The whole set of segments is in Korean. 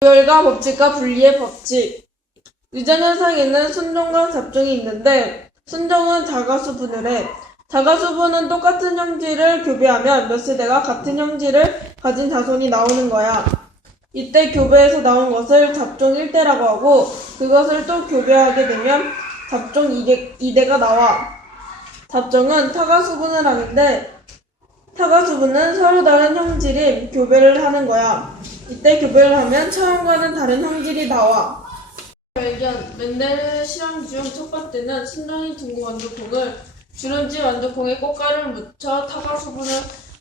구별과 법칙과 분리의 법칙. 유전 현상에는 순종과 잡종이 있는데 순종은 자가수 분열해 자가수분은 똑같은 형질을 교배하면 몇 세대가 같은 형질을 가진 자손이 나오는 거야. 이때 교배에서 나온 것을 잡종 1대라고 하고 그것을 또 교배하게 되면 잡종 2대, 2대가 나와. 잡종은 타가수분을 하는데 타가수분은 서로 다른 형질인 교배를 하는 거야. 이때 교배를 하면 처음과는 다른 형질이 나와. 발견. 멘델의 실험 중 첫 번째는 순정이 둥근 완두콩을 주름지 완두콩에 꽃가루를 묻혀 타가수분을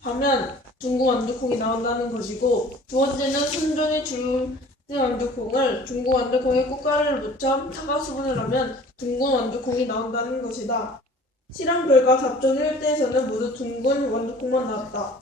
하면 둥근 완두콩이 나온다는 것이고 두 번째는 순종의 주름지 완두콩을 둥근 완두콩에 꽃가루를 묻혀 타가수분을 하면 둥근 완두콩이 나온다는 것이다. 실험 결과 잡종 1대에서는 모두 둥근 완두콩만 나왔다.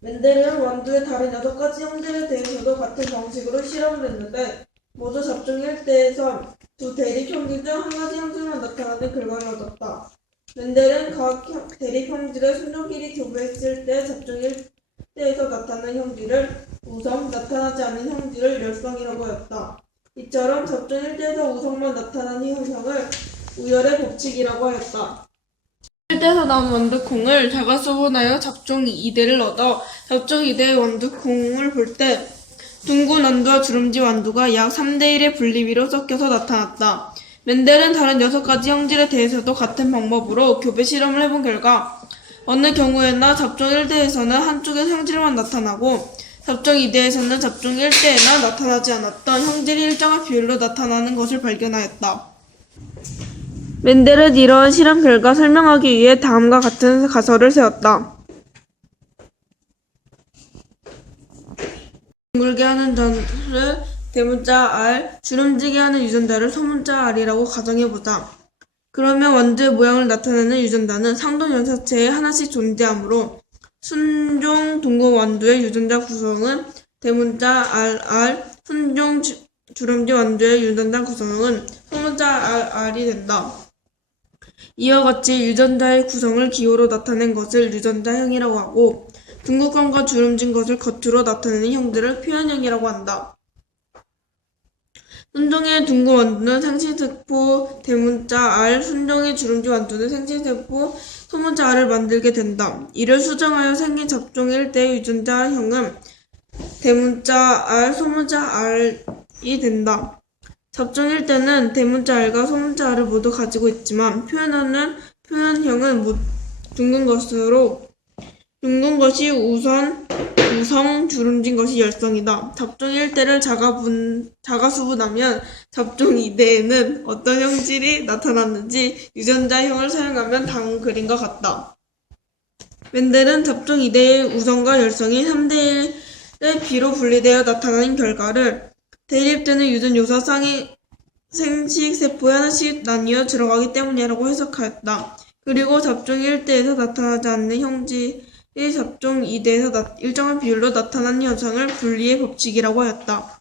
멘델은 완두의 다른 여섯 가지 형질에 대해서도 같은 방식으로 실험을 했는데 모두 잡종 1대에서 두 대립 형질 중 한 가지 형질만 나타나는 결과를 얻었다. 멘델은 각 형- 대립 형질의 순종끼리 교배했을 때 잡종 1대에서 나타나는 형질을 우성, 나타나지 않는 형질을 열성이라고 하였다. 이처럼 잡종 1대에서 우성만 나타나는 현상을 우열의 법칙이라고 하였다. 1대에서 나온 완두콩을 자가수분하여 잡종 2대를 얻어 잡종 2대의 완두콩을 볼 때 둥근 완두와 주름지 완두가 약 3대1의 분리비로 섞여서 나타났다. 멘델은 다른 6가지 형질에 대해서도 같은 방법으로 교배 실험을 해본 결과 어느 경우에나 잡종 1대에서는 한쪽의 형질만 나타나고 잡종 2대에서는 잡종 1대에나 나타나지 않았던 형질이 일정한 비율로 나타나는 것을 발견하였다. 멘델은 이러한 실험 결과 설명하기 위해 다음과 같은 가설을 세웠다. 둥글게 하는 자를 대문자 R, 주름지게 하는 유전자를 소문자 R이라고 가정해보자. 그러면 완두의 모양을 나타내는 유전자는 상동 연사체에 하나씩 존재하므로 순종 둥근 완두의 유전자 구성은 대문자 RR, 순종 주- 주름지 완두의 유전자 구성은 소문자 RR이 된다. 이와 같이 유전자의 구성을 기호로 나타낸 것을 유전자형이라고 하고 둥근감과 주름진 것을 겉으로 나타내는 형들을 표현형이라고 한다. 순종의 둥근 완두는 생식세포 대문자 R, 순종의 주름지 완두는 생식세포 소문자 R을 만들게 된다. 이를 수정하여 생긴 잡종 1대 유전자형은 대문자 R, 소문자 R이 된다. 잡종 1대는 대문자 R과 소문자 R을 모두 가지고 있지만 표현하는 표현형은 모- 둥근 것으로 둥근 것이 우선 우성 주름진 것이 열성이다. 잡종 1대를 자가분 자가수분하면 잡종 2대에는 어떤 형질이 나타났는지 유전자형을 사용하면 다음 그림과 같다. 멘델은 잡종 2대의 우성과 열성이 3대1의 비로 분리되어 나타나는 결과를 대립되는 유전 요소 쌍의 생식세포에 하나씩 나뉘어 들어가기 때문이라고 해석하였다. 그리고 잡종 1대에서 나타나지 않는 형질이 잡종 2대에서 나- 일정한 비율로 나타나는 현상을 분리의 법칙이라고 하였다.